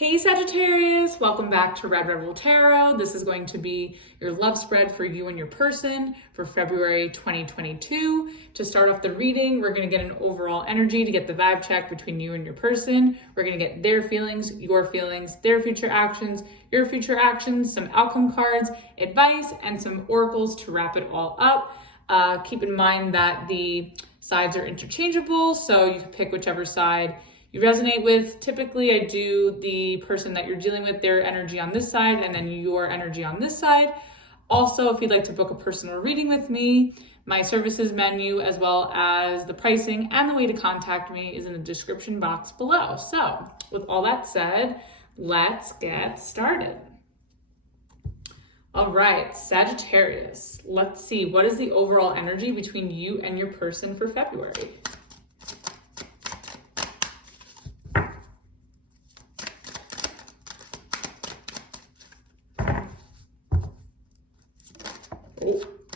Hey Sagittarius, welcome back to Red Rebel Tarot. This is going to be your love spread for you and your person for February 2022. To start off the reading, we're going to get an overall energy to get the vibe check between you and your person. We're going to get their feelings, their future actions, your future actions, some outcome cards, advice, and some oracles to wrap it all up. Keep in mind that the sides are interchangeable, so you can pick whichever side you resonate with. Typically, I do the person that you're dealing with, their energy on this side, and then your energy on this side. Also, if you'd like to book a personal reading with me, my services menu, as well as the pricing and the way to contact me, is in the description box below. So, with all that said, let's get started. All right, Sagittarius, let's see, what is the overall energy between you and your person for February?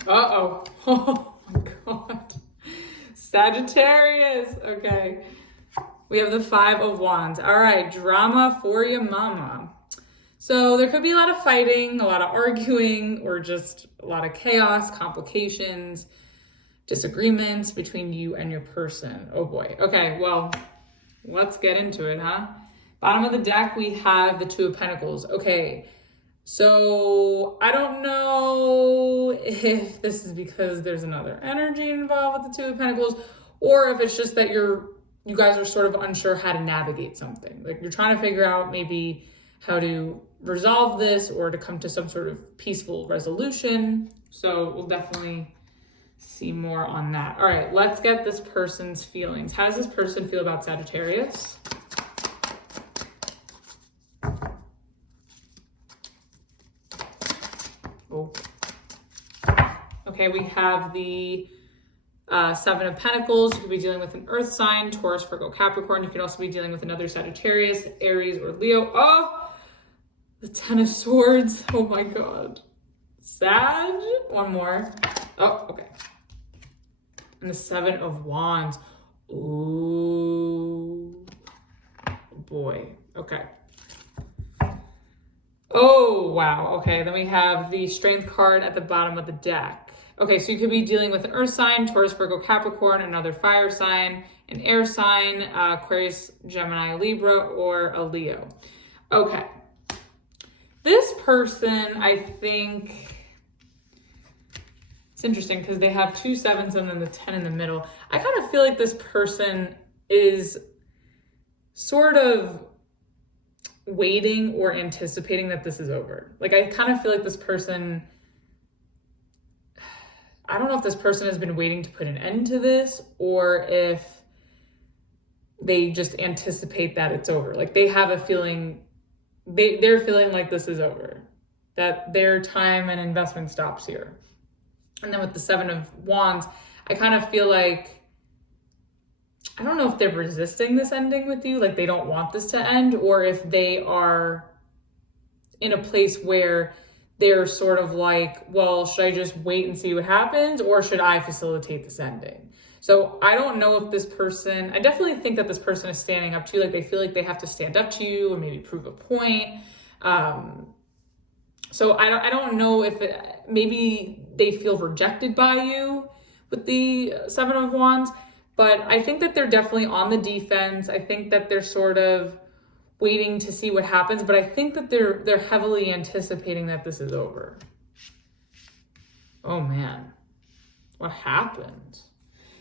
Uh-oh. Oh my God. Sagittarius. Okay. We have the 5 of Wands. All right. Drama for your mama. So there could be a lot of fighting, a lot of arguing, or just a lot of chaos, complications, disagreements between you and your person. Oh boy. Okay. Well, let's get into it, huh? Bottom of the deck, we have the 2 of Pentacles. Okay. So I don't know if this is because there's another energy involved with the 2 of Pentacles, or if it's just that you guys are sort of unsure how to navigate something. Like you're trying to figure out maybe how to resolve this or to come to some sort of peaceful resolution. So we'll definitely see more on that. All right, let's get this person's feelings. How does this person feel about Sagittarius? Okay, we have the 7 of Pentacles. You could be dealing with an Earth sign, Taurus, Virgo, Capricorn. You could also be dealing with another Sagittarius, Aries, or Leo. Oh, the 10 of Swords. Oh my God. Sag. One more. Oh, okay. And the 7 of Wands. Ooh. Boy. Okay. Oh, wow. Okay, then we have the Strength card at the bottom of the deck. Okay, so you could be dealing with an Earth sign, Taurus, Virgo, Capricorn, another fire sign, an air sign, Aquarius, Gemini, Libra, or a Leo. Okay. This person, I think, it's interesting because they have 2 7s and then the 10 in the middle. I kind of feel like this person is sort of waiting or anticipating that this is over. Like I kind of feel like this person, I don't know if this person has been waiting to put an end to this or if they just anticipate that it's over. Like they have a feeling, they're feeling like this is over, that their time and investment stops here. And then with the 7 of Wands, I kind of feel like, I don't know if they're resisting this ending with you, like they don't want this to end, or if they are in a place where they're sort of like, well, should I just wait and see what happens, or should I facilitate this ending? So I don't know if this person, I definitely think that this person is standing up to you, like they feel like they have to stand up to you or maybe prove a point. So I don't know if maybe they feel rejected by you with the 7 of Wands. But I think that they're definitely on the defense. I think that they're sort of waiting to see what happens, but I think that they're heavily anticipating that this is over. Oh man, what happened?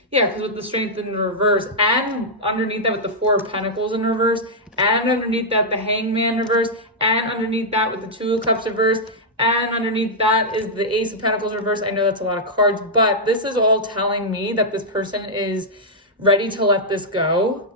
Yeah, because with the Strength in reverse, and underneath that with the 4 of Pentacles in reverse, and underneath that the Hangman reverse, and underneath that with the 2 of Cups reverse, and underneath that is the Ace of Pentacles reverse. I know that's a lot of cards, but this is all telling me that this person is ready to let this go.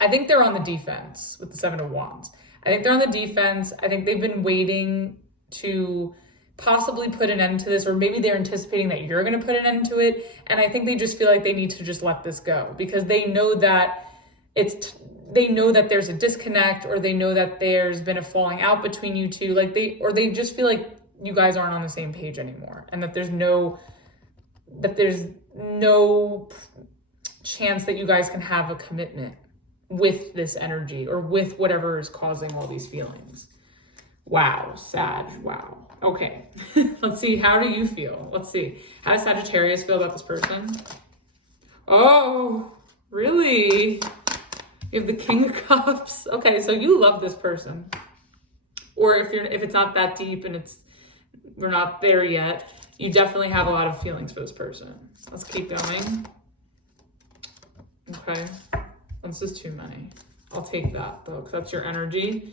I think they're on the defense with the 7 of Wands. I think they're on the defense. I think they've been waiting to possibly put an end to this, or maybe they're anticipating that you're going to put an end to it. And I think they just feel like they need to just let this go because they know that they know that there's a disconnect, or they know that there's been a falling out between you two. Like they just feel like you guys aren't on the same page anymore, and that there's no chance that you guys can have a commitment with this energy or with whatever is causing all these feelings. Wow, Sag, wow. Okay, let's see, how do you feel? Let's see, how does Sagittarius feel about this person? Oh, really? You have the King of Cups. Okay, so you love this person. Or if it's not that deep and we're not there yet, you definitely have a lot of feelings for this person. Let's keep going. Okay, this is too many. I'll take that though, because that's your energy.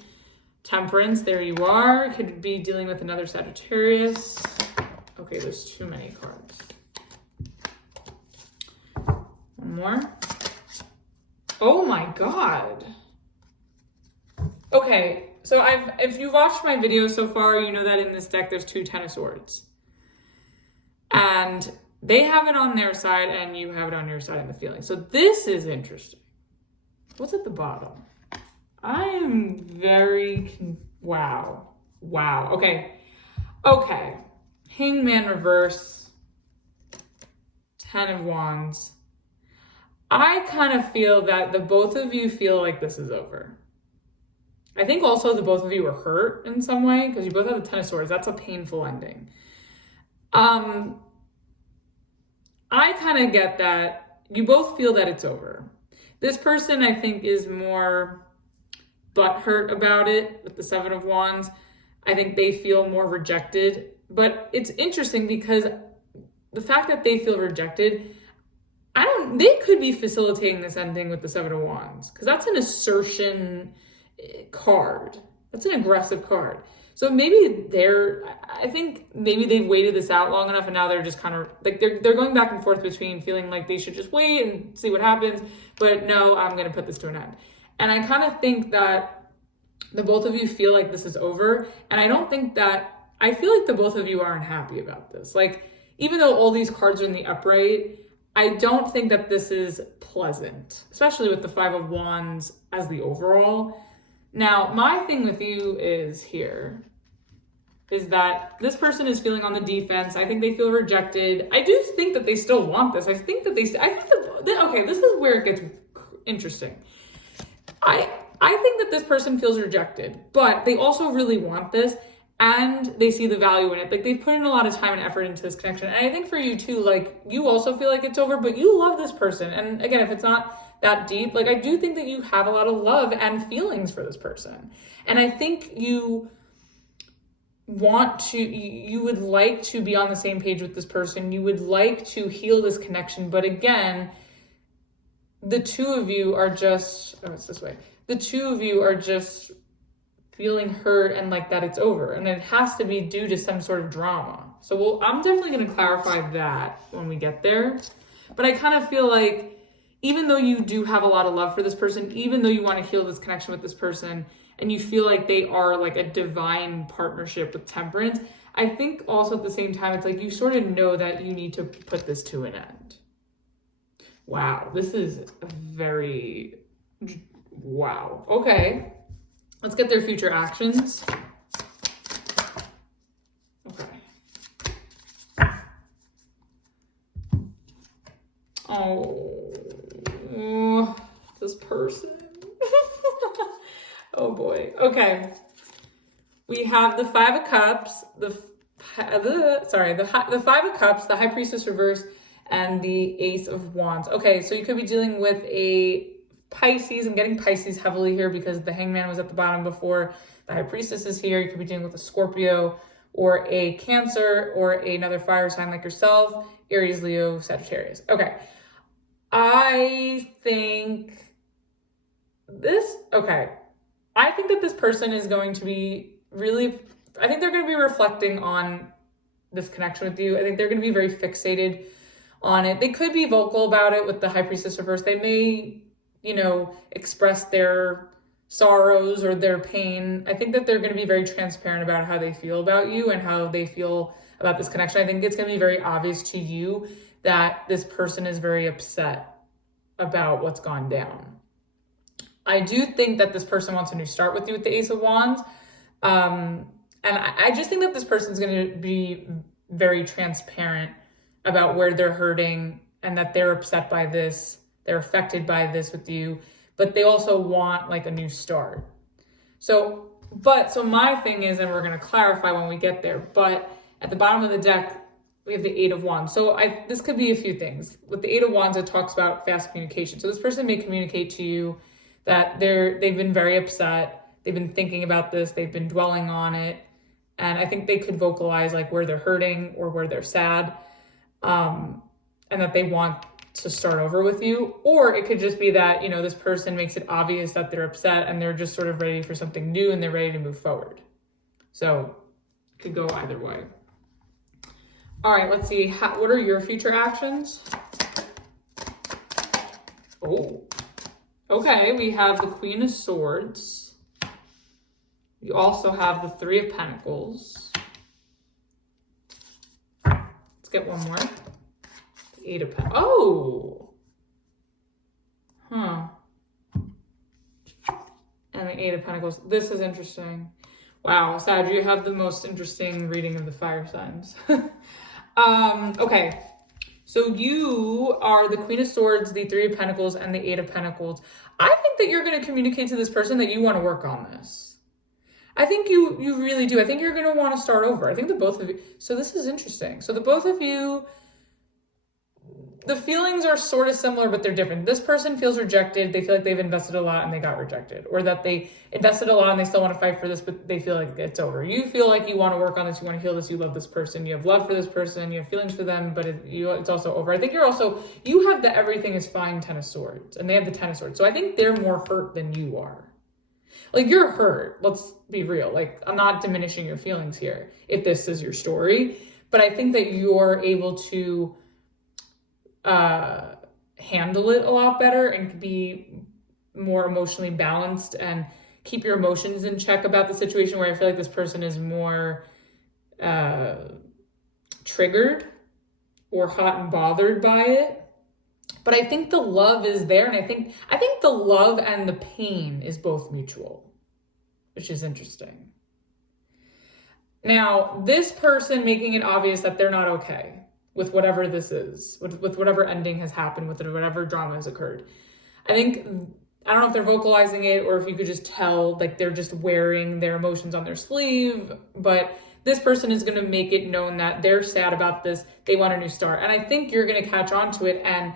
Temperance, there you are. Could be dealing with another Sagittarius. Okay, there's too many cards. One more. Oh my God. Okay, so if you've watched my videos so far, you know that in this deck there's 2 Ten of Swords. And they have it on their side and you have it on your side in the feeling. So this is interesting. What's at the bottom? I am very, wow. Okay. Hangman reverse, 10 of Wands. I kind of feel that the both of you feel like this is over. I think also the both of you are hurt in some way because you both have the 10 of Swords. That's a painful ending. I kind of get that you both feel that it's over. This person, I think, is more butthurt about it with the 7 of Wands. I think they feel more rejected. But it's interesting because the fact that they feel rejected, they could be facilitating this ending with the 7 of Wands because that's an assertion card. That's an aggressive card. So maybe I think maybe they've waited this out long enough and now they're just kind of like, they're going back and forth between feeling like they should just wait and see what happens. But no, I'm going to put this to an end. And I kind of think that the both of you feel like this is over. And I feel like the both of you aren't happy about this. Like, even though all these cards are in the upright, I don't think that this is pleasant, especially with the 5 of Wands as the overall. Now, my thing with you is that this person is feeling on the defense. I think they feel rejected. I do think that they still want this. Okay, this is where it gets interesting. I think that this person feels rejected, but they also really want this and they see the value in it. Like, they've put in a lot of time and effort into this connection. And I think for you too, like, you also feel like it's over, but you love this person. And again, if it's not that deep, like, I do think that you have a lot of love and feelings for this person. And I think you would like to be on the same page with this person. You would like to heal this connection. But again, the two of you are just, it's this way. The two of you are just feeling hurt and like that it's over. And it has to be due to some sort of drama. So I'm definitely going to clarify that when we get there. But I kind of feel like even though you do have a lot of love for this person, even though you want to heal this connection with this person, and you feel like they are like a divine partnership with Temperance, I think also at the same time, it's like you sort of know that you need to put this to an end. Wow, this is very, wow. Okay, let's get their future actions. Okay. Oh, this person. Oh boy. Okay. We have the 5 of Cups, the 5 of Cups, the High Priestess reverse, and the Ace of Wands. Okay, so you could be dealing with a Pisces. I'm getting Pisces heavily here because the Hangman was at the bottom before. The High Priestess is here. You could be dealing with a Scorpio or a Cancer or another fire sign like yourself, Aries, Leo, Sagittarius. Okay. I think that this person is going to be I think they're going to be reflecting on this connection with you. I think they're going to be very fixated on it. They could be vocal about it with the High Priestess reverse. They may, express their sorrows or their pain. I think that they're going to be very transparent about how they feel about you and how they feel about this connection. I think it's going to be very obvious to you that this person is very upset about what's gone down. I do think that this person wants a new start with you with the Ace of Wands. And I just think that this person's going to be very transparent about where they're hurting and that they're upset by this. They're affected by this with you. but they also want like a new start. So my thing is, and we're going to clarify when we get there, but at the bottom of the deck, we have the Eight of Wands. So this could be a few things. With the Eight of Wands, it talks about fast communication. So this person may communicate to you that they've been very upset. They've been thinking about this. They've been dwelling on it. And I think they could vocalize like where they're hurting or where they're sad, and that they want to start over with you. Or it could just be that, this person makes it obvious that they're upset and they're just sort of ready for something new and they're ready to move forward. So it could go either way. All right, let's see. What are your future actions? Oh, okay. We have the Queen of Swords. You also have the Three of Pentacles. Let's get one more. The Eight of Pentacles. Oh! Huh. And the Eight of Pentacles. This is interesting. Wow, Sag, you have the most interesting reading of the fire signs. Okay. So you are the Queen of Swords, the Three of Pentacles, and the Eight of Pentacles. I think that you're going to communicate to this person that you want to work on this. I think you really do. I think you're going to want to start over. I think the both of you. So this is interesting. So the both of you, the feelings are sort of similar, but they're different. This person feels rejected. They feel like they've invested a lot and they got rejected, or that they invested a lot and they still want to fight for this, but they feel like it's over. You feel like you want to work on this. You want to heal this. You love this person. You have love for this person. You have feelings for them, but it's also over. I think you have the everything is fine 10 of Swords, and they have the 10 of Swords. So I think they're more hurt than you are. Like, you're hurt. Let's be real. Like, I'm not diminishing your feelings here if this is your story, but I think that you're able to handle it a lot better and be more emotionally balanced and keep your emotions in check about the situation, where I feel like this person is more triggered or hot and bothered by it. But I think the love is there, and I think the love and the pain is both mutual, which is interesting. Now, this person making it obvious that they're not okay with whatever this is, with whatever ending has happened, with whatever drama has occurred. I don't know if they're vocalizing it or if you could just tell, like, they're just wearing their emotions on their sleeve, but this person is going to make it known that they're sad about this. They want a new start. And I think you're going to catch on to it and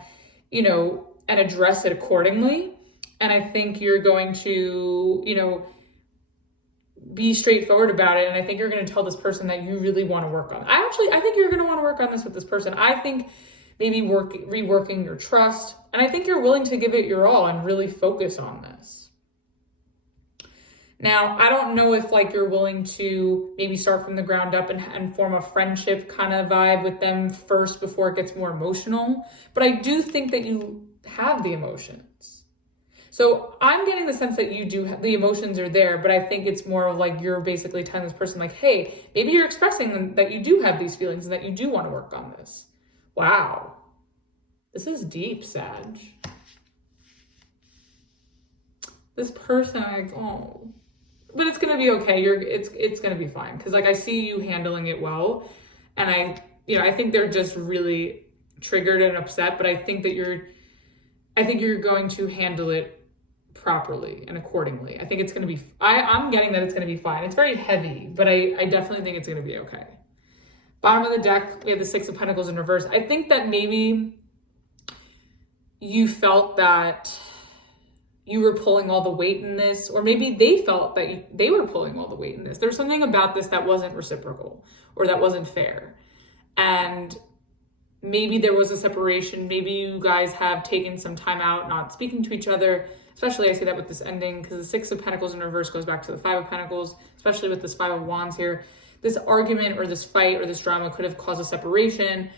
address it accordingly. And I think you're going to, be straightforward about it. And I think you're going to tell this person that you really want to work on. I think you're going to want to work on this with this person. I think maybe reworking your trust. And I think you're willing to give it your all and really focus on this. Now, I don't know if you're willing to maybe start from the ground up and form a friendship kind of vibe with them first before it gets more emotional. But I do think that you have the emotions. So I'm getting the sense that you do have, the emotions are there, but I think it's more of like you're basically telling this person like, hey, maybe you're expressing that you do have these feelings and that you do want to work on this. Wow. This is deep, Sag. This person, but it's going to be okay. It's going to be fine. Cause I see you handling it well. And I think they're just really triggered and upset, but I think you're going to handle it properly and accordingly. I think it's going to be, I'm getting that it's going to be fine. It's very heavy, but I definitely think it's going to be okay. Bottom of the deck, we have the Six of Pentacles in reverse. I think that maybe you felt that you were pulling all the weight in this, or maybe they felt that they were pulling all the weight in this. There's something about this that wasn't reciprocal or that wasn't fair. And maybe there was a separation. Maybe you guys have taken some time out, not speaking to each other. Especially I see that with this ending, because the Six of Pentacles in reverse goes back to the Five of Pentacles, especially with this Five of Wands here. This argument or this fight or this drama could have caused a separation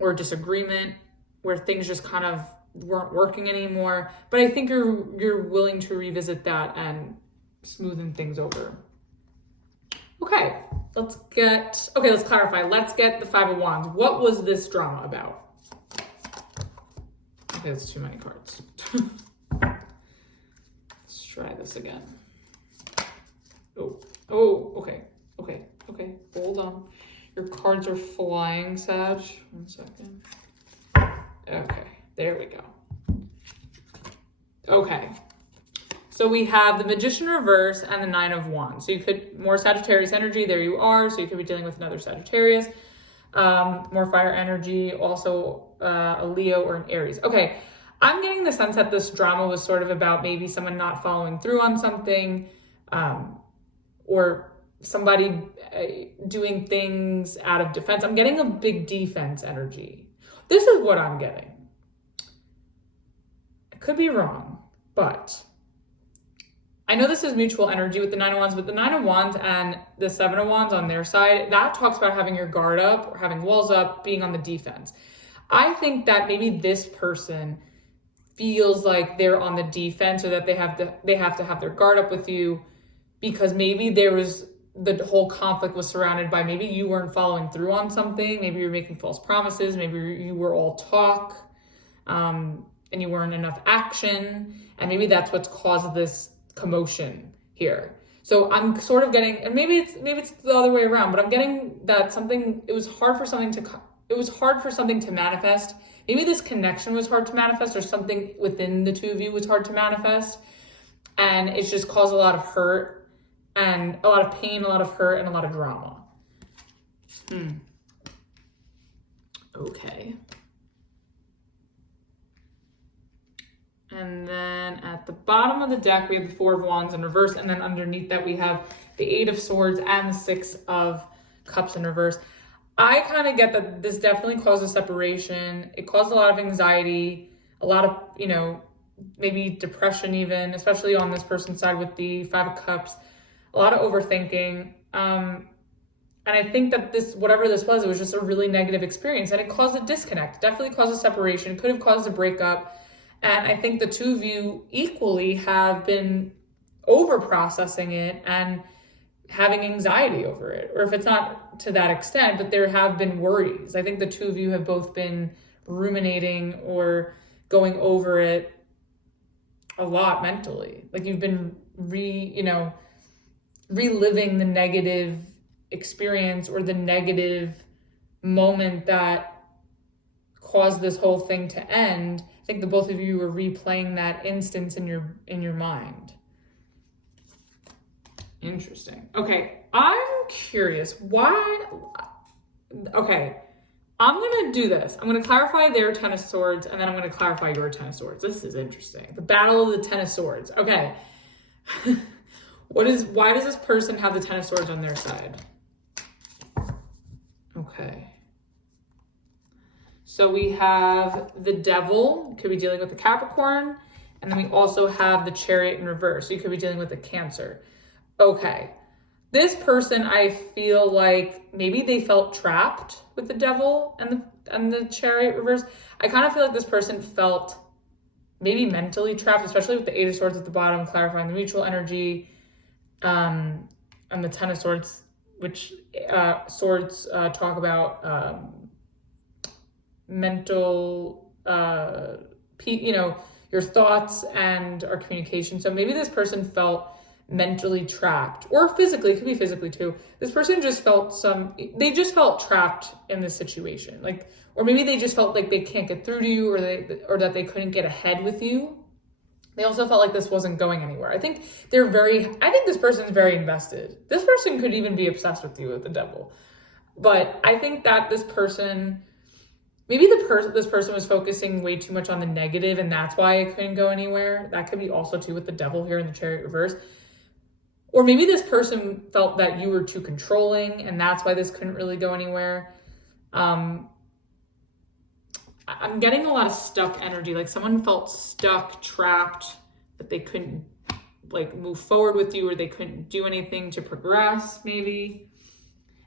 or disagreement where things just kind of weren't working anymore. But I think you're willing to revisit that and smoothen things over. Okay, let's clarify. Let's get the Five of Wands. What was this drama about? Okay, that's too many cards. Let's try this again. Okay. Hold on. Your cards are flying, Sag. 1 second. Okay, there we go. Okay, So we have the Magician reverse and the Nine of Wands. So you could, more Sagittarius energy, there you are. So you could be dealing with another Sagittarius. More fire energy, also a Leo or an Aries. Okay, I'm getting the sense that this drama was sort of about maybe someone not following through on something, or somebody doing things out of defense. I'm getting a big defense energy. This is what I'm getting. I could be wrong, but I know this is mutual energy with the Nine of Wands, but the Nine of Wands and the Seven of Wands on their side, that talks about having your guard up or having walls up, being on the defense. I think that maybe this person feels like they're on the defense, or that they have to have their guard up with you, because maybe the whole conflict was surrounded by maybe you weren't following through on something, maybe you're making false promises, maybe you were all talk, and you weren't enough action, and maybe that's what's caused this commotion here. So I'm sort of getting, and maybe it's the other way around, but I'm getting that it was hard for something to manifest. Maybe this connection was hard to manifest, or something within the two of you was hard to manifest, and it's just caused a lot of hurt and a lot of pain, a lot of hurt, and a lot of drama. Okay. And then at the bottom of the deck, we have the Four of Wands in reverse. And then underneath that, we have the Eight of Swords and the Six of Cups in reverse. I kind of get that this definitely caused a separation. It caused a lot of anxiety, a lot of, maybe depression even, especially on this person's side with the Five of Cups, a lot of overthinking. And I think that whatever this was, it was just a really negative experience, and it caused a disconnect. It definitely caused a separation. It could have caused a breakup. And I think the two of you equally have been over processing it and having anxiety over it. Or if it's not to that extent, but there have been worries. I think the two of you have both been ruminating or going over it a lot mentally. Like you've been reliving the negative experience or the negative moment that caused this whole thing to end. I think the both of you were replaying that instance in your mind. Interesting. Okay, I'm curious okay, I'm gonna do this. I'm gonna clarify their Ten of Swords, and then I'm gonna clarify your Ten of Swords. This is interesting. The Battle of the Ten of Swords. Okay. Why does this person have the Ten of Swords on their side? Okay. So we have the Devil, could be dealing with the Capricorn, and then we also have the Chariot in reverse. So you could be dealing with the Cancer. Okay. This person, I feel like maybe they felt trapped with the Devil and the Chariot reverse. I kind of feel like this person felt maybe mentally trapped, especially with the Eight of Swords at the bottom, clarifying the mutual energy, and the Ten of Swords, which swords talk about mental, your thoughts and our communication. So maybe this person felt mentally trapped, or physically, it could be physically too. This person just felt trapped in this situation. Like, or maybe they just felt like they can't get through to you, or that they couldn't get ahead with you. They also felt like this wasn't going anywhere. I think this person's very invested. This person could even be obsessed with you with the Devil. But I think that this person, maybe this person was focusing way too much on the negative, and that's why it couldn't go anywhere. That could be also too with the Devil here in the Chariot reverse. Or maybe this person felt that you were too controlling, and that's why this couldn't really go anywhere. I'm getting a lot of stuck energy. Like someone felt stuck, trapped, that they couldn't move forward with you, or they couldn't do anything to progress maybe.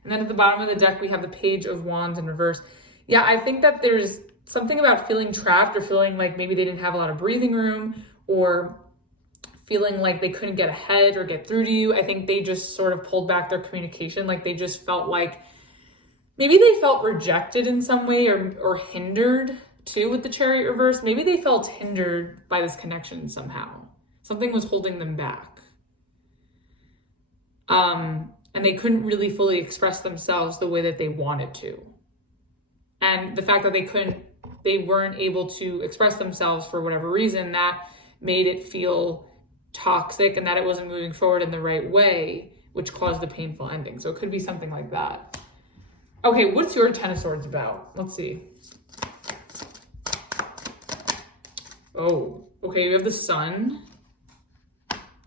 And then at the bottom of the deck, we have the Page of Wands in reverse. Yeah, I think that there's something about feeling trapped, or feeling like maybe they didn't have a lot of breathing room, or feeling like they couldn't get ahead or get through to you. I think they just sort of pulled back their communication. Like they just felt like maybe they felt rejected in some way, or hindered too with the Chariot reverse. Maybe they felt hindered by this connection somehow. Something was holding them back. And they couldn't really fully express themselves the way that they wanted to. And the fact that they weren't able to express themselves for whatever reason, that made it feel toxic and that it wasn't moving forward in the right way, which caused the painful ending. So it could be something like that. Okay, what's your Ten of Swords about? Let's see. Oh, okay, you have the Sun.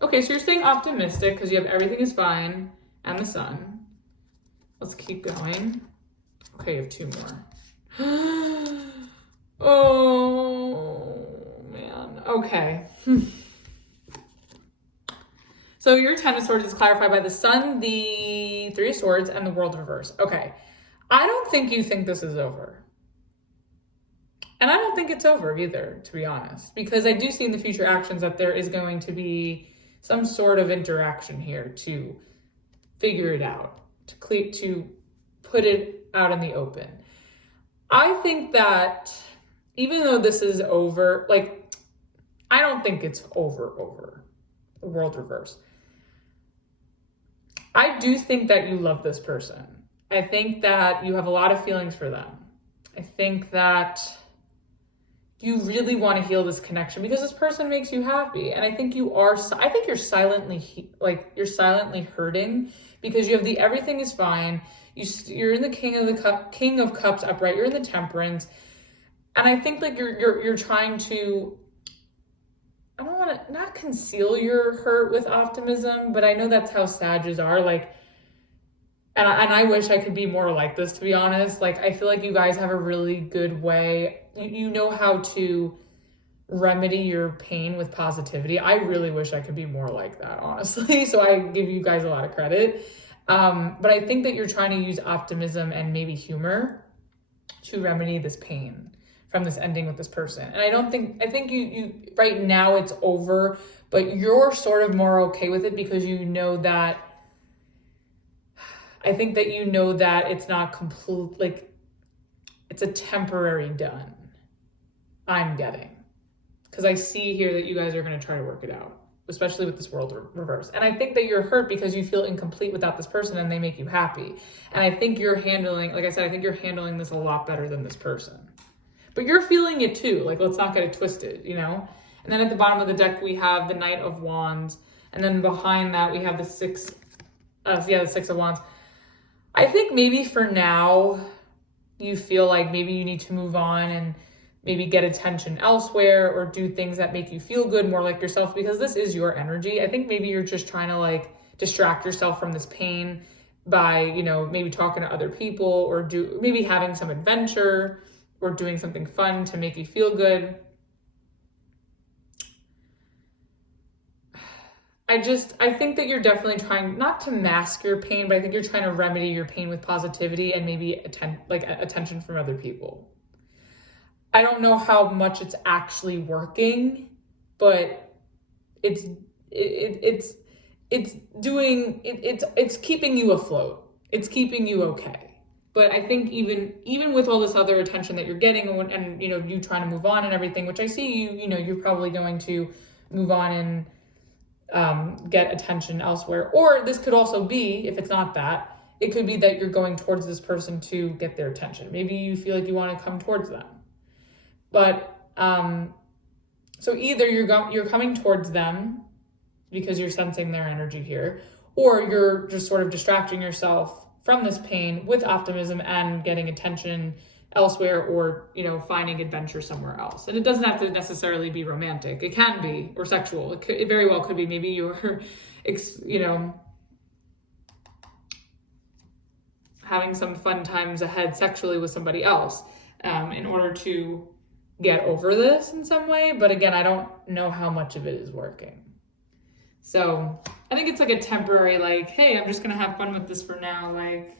Okay, so you're staying optimistic because you have everything is fine and the Sun. Let's keep going. Okay, you have two more. Oh, man. Okay. So your Ten of Swords is clarified by the Sun, the Three of Swords, and the World reverse. Okay. I don't think you think this is over. And I don't think it's over either, to be honest, because I do see in the future actions that there is going to be some sort of interaction here to figure it out, to put it out in the open. I think that even though this is over, like, I don't think it's over, the World reverse. I do think that you love this person. I think that you have a lot of feelings for them. I think that you really want to heal this connection because this person makes you happy. And I think you're silently, you're silently hurting because you have the everything is fine. You're in the King of Cups upright. You're in the Temperance. And I think like you're trying to, I don't want to not conceal your hurt with optimism, but I know that's how Sages are. Like, and I wish I could be more like this, to be honest. Like, I feel like you guys have a really good way. You know how to remedy your pain with positivity. I really wish I could be more like that, honestly. So I give you guys a lot of credit. But I think that you're trying to use optimism and maybe humor to remedy this pain from this ending with this person. And I think you right now it's over, but you're sort of more okay with it because you know that, I think that you know that it's not complete, like it's a temporary done. I'm getting, because I see here that you guys are going to try to work it out, especially with this World reverse. And I think that you're hurt because you feel incomplete without this person and they make you happy. And I think you're handling, like I said, I think you're handling this a lot better than this person. But you're feeling it too. Like, let's not get it twisted, you know? And then at the bottom of the deck, we have the Knight of Wands. And then behind that, we have the Six of Wands. I think maybe for now, you feel like maybe you need to move on and maybe get attention elsewhere or do things that make you feel good, more like yourself, because this is your energy. I think maybe you're just trying to like distract yourself from this pain by, you know, maybe talking to other people or maybe having some adventure or doing something fun to make you feel good. I think that you're definitely trying not to mask your pain, but I think you're trying to remedy your pain with positivity and maybe attention from other people. I don't know how much it's actually working, but it's keeping you afloat. It's keeping you okay. But I think even with all this other attention that you're getting and you know, you trying to move on and everything, which I see you know, you're probably going to move on and get attention elsewhere. Or this could also be, if it's not that, it could be that you're going towards this person to get their attention. Maybe you feel like you want to come towards them. But so either you're coming towards them because you're sensing their energy here, or you're just sort of distracting yourself from this pain with optimism and getting attention elsewhere, or, you know, finding adventure somewhere else. And it doesn't have to necessarily be romantic. It can be, or sexual. It very well could be. Maybe you're, you know, having some fun times ahead sexually with somebody else in order to get over this in some way. But again, I don't know how much of it is working. So I think it's like a temporary, like, hey, I'm just going to have fun with this for now. Like,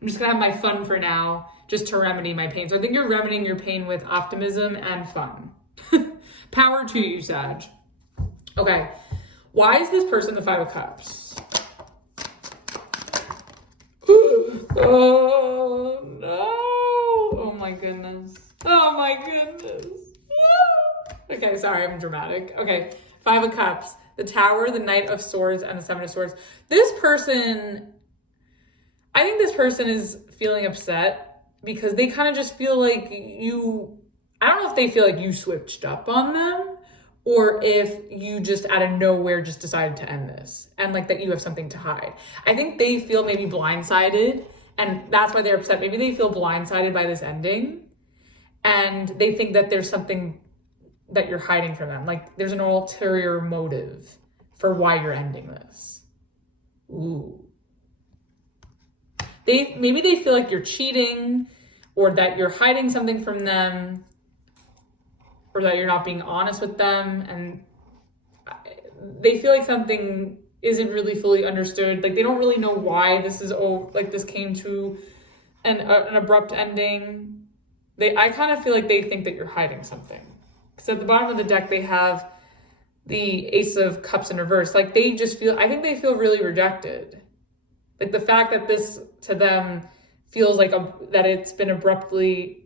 I'm just going to have my fun for now just to remedy my pain. So I think you're remedying your pain with optimism and fun. Power to you, Sag. Okay. Why is this person the Five of Cups? Oh, no. Oh, my goodness. Oh, my goodness. Okay, sorry, I'm dramatic. Okay, Five of Cups, the Tower, the Knight of Swords, and the Seven of Swords. This person, I think this person is feeling upset because they kind of just feel like I don't know if they feel like you switched up on them, or if you just out of nowhere just decided to end this and like that you have something to hide. I think they feel maybe blindsided, and that's why they're upset. Maybe they feel blindsided by this ending, and they think that there's something that you're hiding from them. Like there's an ulterior motive for why you're ending this. Ooh. Maybe they feel like you're cheating, or that you're hiding something from them, or that you're not being honest with them, and they feel like something isn't really fully understood. Like they don't really know why this is this came to an abrupt ending. I kind of feel like they think that you're hiding something. Because at the bottom of the deck they have the Ace of Cups in reverse. Like I think they feel really rejected. Like the fact that this to them feels like that it's been abruptly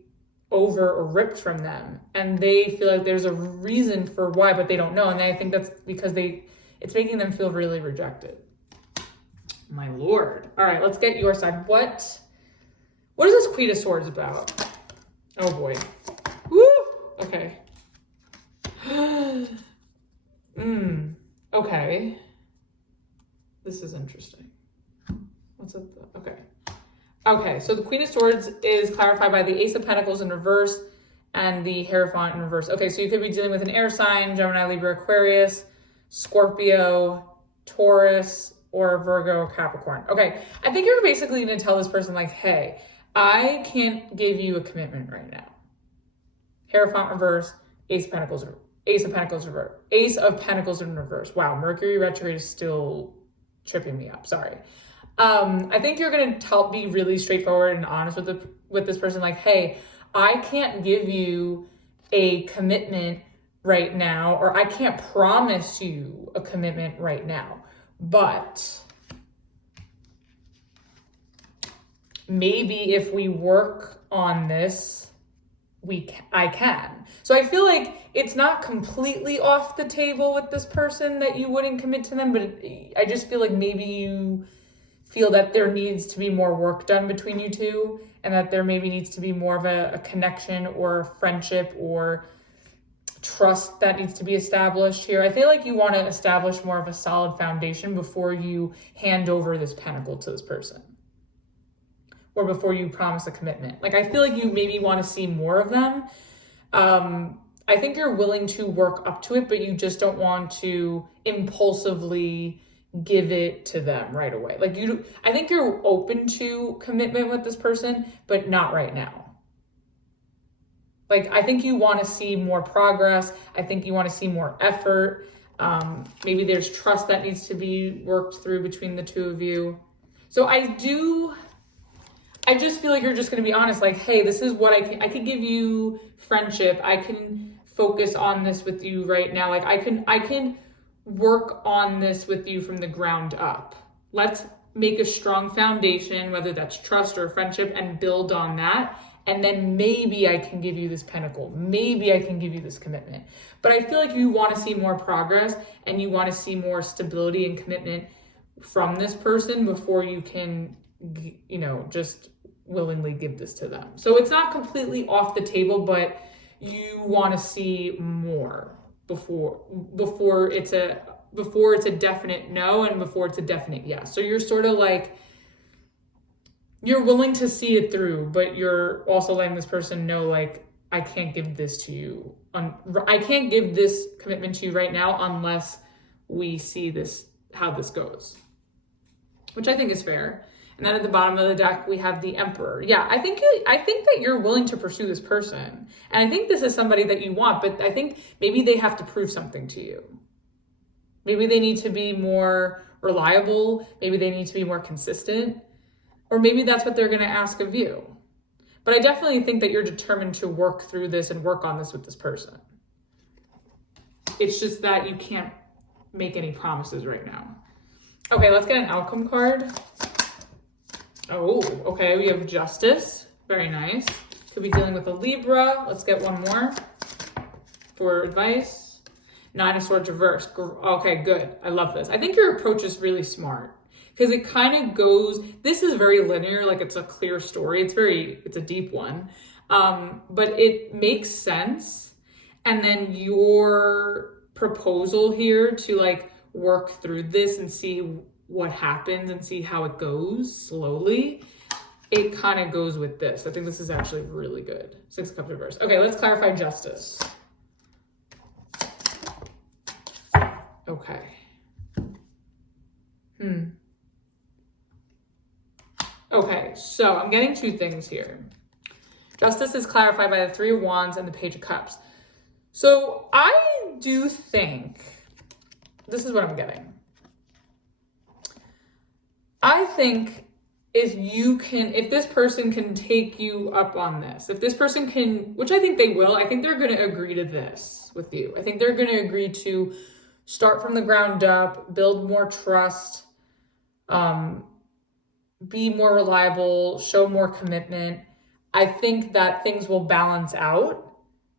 over or ripped from them, and they feel like there's a reason for why, but they don't know. And I think that's because it's making them feel really rejected. My Lord. All right, let's get your side. What is this Queen of Swords about? Oh boy. Woo! Okay. Okay. This is interesting. What's up? Okay, so the Queen of Swords is clarified by the Ace of Pentacles in reverse and the Hierophant in reverse. Okay, so you could be dealing with an air sign, Gemini, Libra, Aquarius, Scorpio, Taurus, or Virgo, Capricorn. Okay, I think you're basically going to tell this person like, hey, I can't give you a commitment right now. Hierophant reverse, Ace of Pentacles reverse. Ace of Pentacles in reverse. Wow, Mercury retrograde is still tripping me up. Sorry. I think you're going to be really straightforward and honest with this person. Like, hey, I can't give you a commitment right now, or I can't promise you a commitment right now, but maybe if we work on this, I can. So I feel like it's not completely off the table with this person that you wouldn't commit to them, but I just feel like maybe you feel that there needs to be more work done between you two, and that there maybe needs to be more of a connection or friendship or trust that needs to be established here. I feel like you want to establish more of a solid foundation before you hand over this pentacle to this person, or before you promise a commitment. Like I feel like you maybe want to see more of them. I think you're willing to work up to it, but you just don't want to impulsively give it to them right away. I think you're open to commitment with this person, but not right now. Like, I think you want to see more progress. I think you want to see more effort. Maybe there's trust that needs to be worked through between the two of you. So I just feel like you're just going to be honest. Like, hey, this is what I can give you friendship. I can focus on this with you right now. Like I can work on this with you from the ground up. Let's make a strong foundation, whether that's trust or friendship, and build on that. And then maybe I can give you this pentacle. Maybe I can give you this commitment. But I feel like you want to see more progress, and you want to see more stability and commitment from this person before you can, just willingly give this to them. So it's not completely off the table, but you want to see more before it's a definite no, and before it's a definite yes. So you're sort of like, you're willing to see it through, but you're also letting this person know, like, I can't give this to you. I can't give this commitment to you right now unless we see this, how this goes, which I think is fair. And then at the bottom of the deck, we have the Emperor. Yeah, I think that you're willing to pursue this person. And I think this is somebody that you want, but I think maybe they have to prove something to you. Maybe they need to be more reliable. Maybe they need to be more consistent. Or maybe that's what they're going to ask of you. But I definitely think that you're determined to work through this and work on this with this person. It's just that you can't make any promises right now. Okay, let's get an outcome card. Oh, okay, we have Justice. Very nice. Could be dealing with a Libra. Let's get one more for advice. Nine of Swords reverse. Okay, good. I love this. I think your approach is really smart, because it kind of goes, this is very linear, like it's a clear story. It's a deep one. But it makes sense. And then you're proposal here to like work through this and see what happens and see how it goes slowly, it kind of goes with this. I think this is actually really good. 6 of Cups reverse. Okay, let's clarify justice. Okay. Okay, so I'm getting 2 things here. Justice is clarified by the 3 of Wands and the Page of Cups. So I do think, this is what I'm getting. I think if this person can take you up on this, if this person can, which I think they will, I think they're going to agree to this with you. I think they're going to agree to start from the ground up, build more trust, be more reliable, show more commitment. I think that things will balance out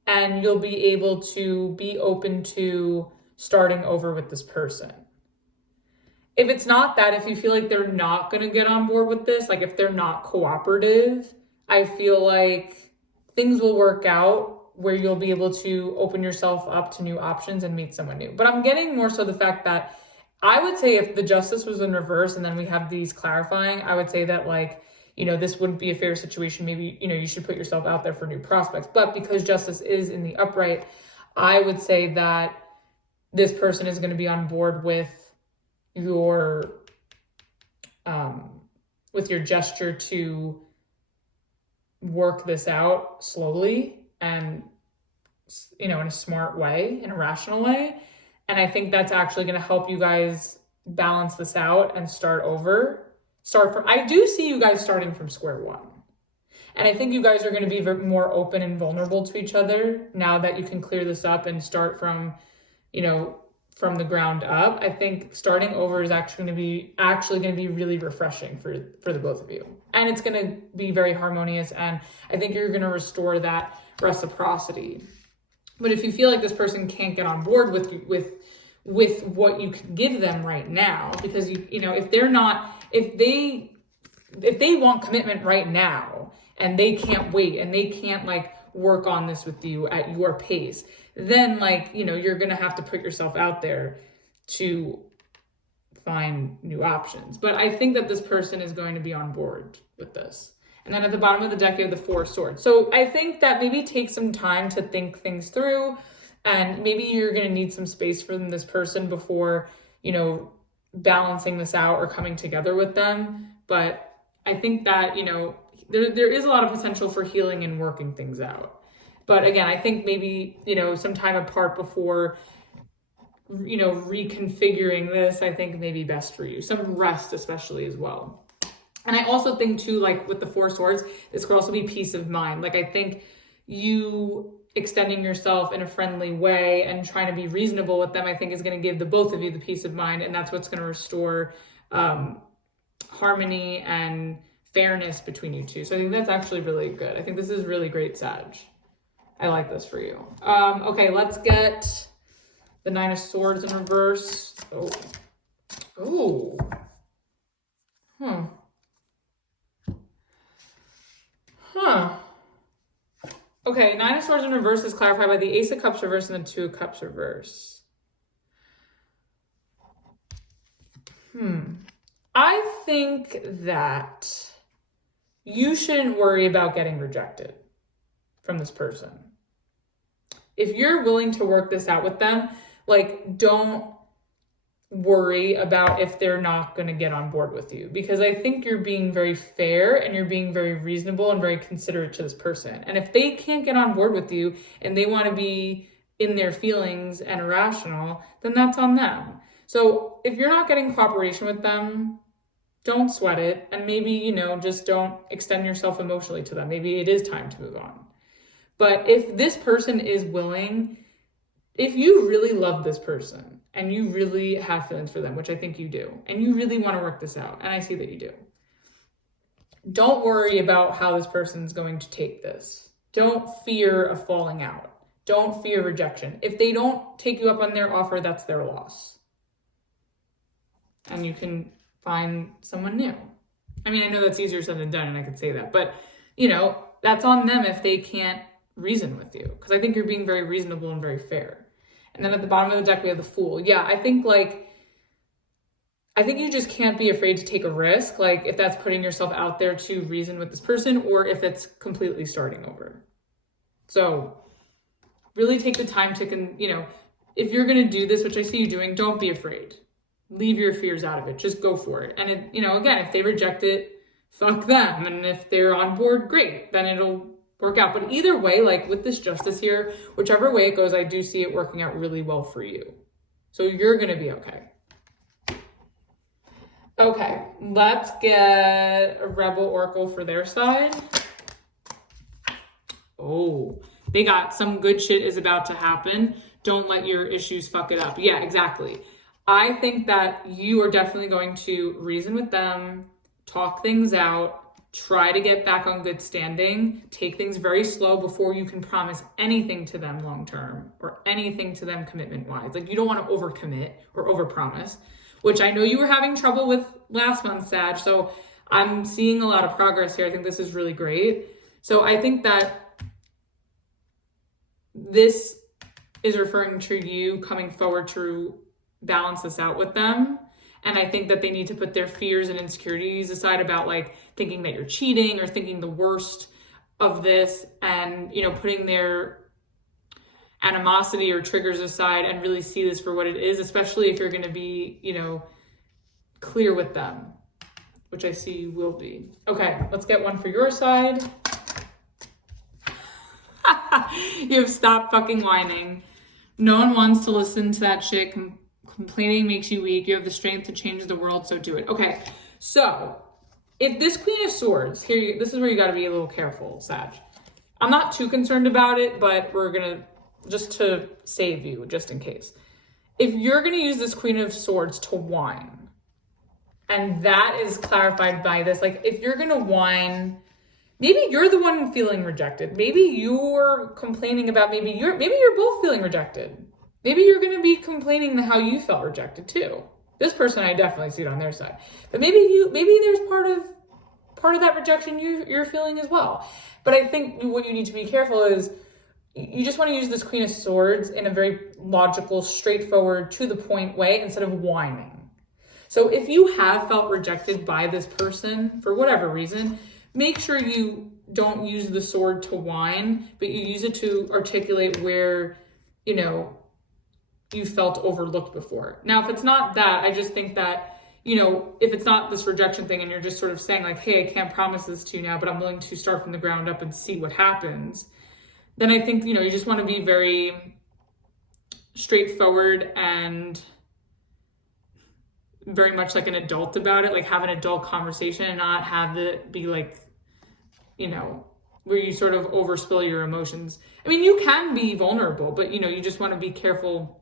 and you'll be able to be open to starting over with this person. If it's not that, if you feel like they're not going to get on board with this, like if they're not cooperative, I feel like things will work out where you'll be able to open yourself up to new options and meet someone new. But I'm getting more so the fact that I would say if the justice was in reverse and then we have these clarifying, I would say that like, you know, this wouldn't be a fair situation. Maybe, you know, you should put yourself out there for new prospects. But because justice is in the upright, I would say that this person is going to be on board with your gesture to work this out slowly and, you know, in a smart way, in a rational way. And I think that's actually going to help you guys balance this out and start over. I do see you guys starting from square one. And I think you guys are going to be more open and vulnerable to each other now that you can clear this up and start from, you know, from the ground up. I think starting over is actually going to be really refreshing for the both of you. And it's going to be very harmonious. And I think you're going to restore that reciprocity. But if you feel like this person can't get on board with what you can give them right now, because you know, if they want commitment right now and they can't wait and they can't like work on this with you at your pace, then like, you know, you're going to have to put yourself out there to find new options. But I think that this person is going to be on board with this. And then at the bottom of the deck, you have the 4 of Swords. So I think that maybe take some time to think things through, and maybe you're going to need some space from this person before, you know, balancing this out or coming together with them. But I think that, you know, there is a lot of potential for healing and working things out. But again, I think maybe, you know, some time apart before, you know, reconfiguring this, I think may be best for you. Some rest especially as well. And I also think too, like with the 4 of Swords, this could also be peace of mind. Like I think you extending yourself in a friendly way and trying to be reasonable with them, I think is going to give the both of you the peace of mind. And that's what's going to restore harmony and fairness between you two. So I think that's actually really good. I think this is really great, Sag. I like this for you. Okay, let's get the 9 of Swords in reverse. Oh. Okay, 9 of Swords in reverse is clarified by the Ace of Cups reverse and the 2 of Cups reverse. I think that you shouldn't worry about getting rejected from this person. If you're willing to work this out with them, like, don't worry about if they're not going to get on board with you, because I think you're being very fair and you're being very reasonable and very considerate to this person. And if they can't get on board with you and they want to be in their feelings and irrational, then that's on them. So if you're not getting cooperation with them, don't sweat it. And maybe, you know, just don't extend yourself emotionally to them. Maybe it is time to move on. But if this person is willing, if you really love this person and you really have feelings for them, which I think you do, and you really want to work this out, and I see that you do, don't worry about how this person's going to take this. Don't fear a falling out. Don't fear rejection. If they don't take you up on their offer, that's their loss. And you can find someone new. I mean, I know that's easier said than done, and I could say that, but, you know, that's on them if they can't reason with you, because I think you're being very reasonable and very fair. And then at the bottom of the deck, we have the Fool. Yeah, I think you just can't be afraid to take a risk, like if that's putting yourself out there to reason with this person or if it's completely starting over. So really take the time to, if you're going to do this, which I see you doing, don't be afraid. Leave your fears out of it. Just go for it. And, again, if they reject it, fuck them. And if they're on board, great. Then it'll work out. But either way, like with this justice here, whichever way it goes, I do see it working out really well for you. So you're going to be okay. Okay, let's get a Rebel Oracle for their side. Oh, they got some good shit is about to happen. Don't let your issues fuck it up. Yeah, exactly. I think that you are definitely going to reason with them, talk things out, try to get back on good standing, take things very slow before you can promise anything to them long-term or anything to them commitment-wise. Like you don't want to overcommit or overpromise, which I know you were having trouble with last month, Sag. So I'm seeing a lot of progress here. I think this is really great. So I think that this is referring to you coming forward to balance this out with them. And I think that they need to put their fears and insecurities aside about like thinking that you're cheating or thinking the worst of this and, putting their animosity or triggers aside and really see this for what it is, especially if you're going to be, clear with them, which I see you will be. Okay, let's get one for your side. You have stopped fucking whining. No one wants to listen to that shit. Complaining makes you weak. You have the strength to change the world, so do it. Okay, so if this Queen of Swords, this is where you got to be a little careful, Sag. I'm not too concerned about it, but we're going to, just to save you, just in case. If you're going to use this Queen of Swords to whine, and that is clarified by this, like if you're going to whine, maybe you're the one feeling rejected. Maybe you're complaining about, maybe you're both feeling rejected. Maybe you're going to be complaining how you felt rejected too. This person, I definitely see it on their side. But maybe there's part of that rejection you're feeling as well. But I think what you need to be careful is you just want to use this Queen of Swords in a very logical, straightforward, to the point way instead of whining. So if you have felt rejected by this person for whatever reason, make sure you don't use the sword to whine, but you use it to articulate where, you felt overlooked before. Now, if it's not that, I just think that, if it's not this rejection thing and you're just sort of saying like, hey, I can't promise this to you now, but I'm willing to start from the ground up and see what happens, then I think, you just want to be very straightforward and very much like an adult about it, like have an adult conversation and not have it be like, where you sort of overspill your emotions. I mean, you can be vulnerable, but you just want to be careful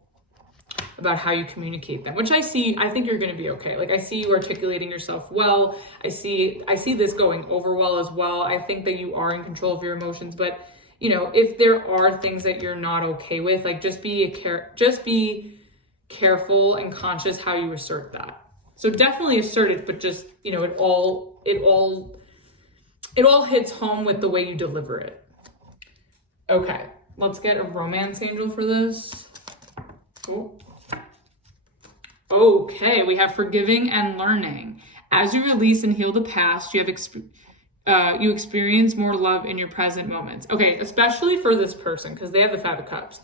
about how you communicate them, which I think you're going to be okay. Like I see you articulating yourself well. I see this going over well as well. I think that you are in control of your emotions, but if there are things that you're not okay with, like just be careful and conscious how you assert that. So definitely assert it, but just, it all hits home with the way you deliver it. Okay, let's get a romance angel for this. Cool. Okay, we have forgiving and learning. As you release and heal the past, you experience more love in your present moments. Okay, especially for this person, because they have the Five of Cups.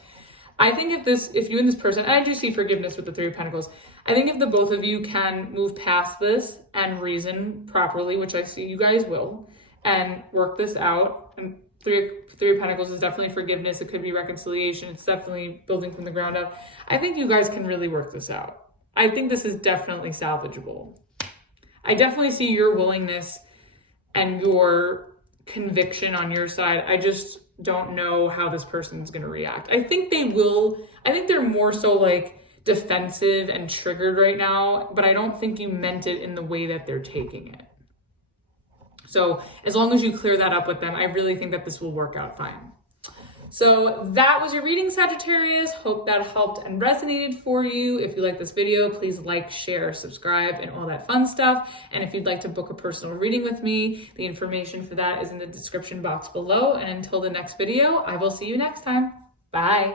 I think if you and this person, I do see forgiveness with the Three of Pentacles. I think if the both of you can move past this and reason properly, which I see you guys will, and work this out, and Three of Pentacles is definitely forgiveness. It could be reconciliation. It's definitely building from the ground up. I think you guys can really work this out. I think this is definitely salvageable. I definitely see your willingness and your conviction on your side. I just don't know how this person's going to react. I think they will. I think they're more so like defensive and triggered right now, but I don't think you meant it in the way that they're taking it. So as long as you clear that up with them, I really think that this will work out fine. So that was your reading, Sagittarius. Hope that helped and resonated for you. If you like this video, please like, share, subscribe, and all that fun stuff. And if you'd like to book a personal reading with me, the information for that is in the description box below. And until the next video, I will see you next time. Bye.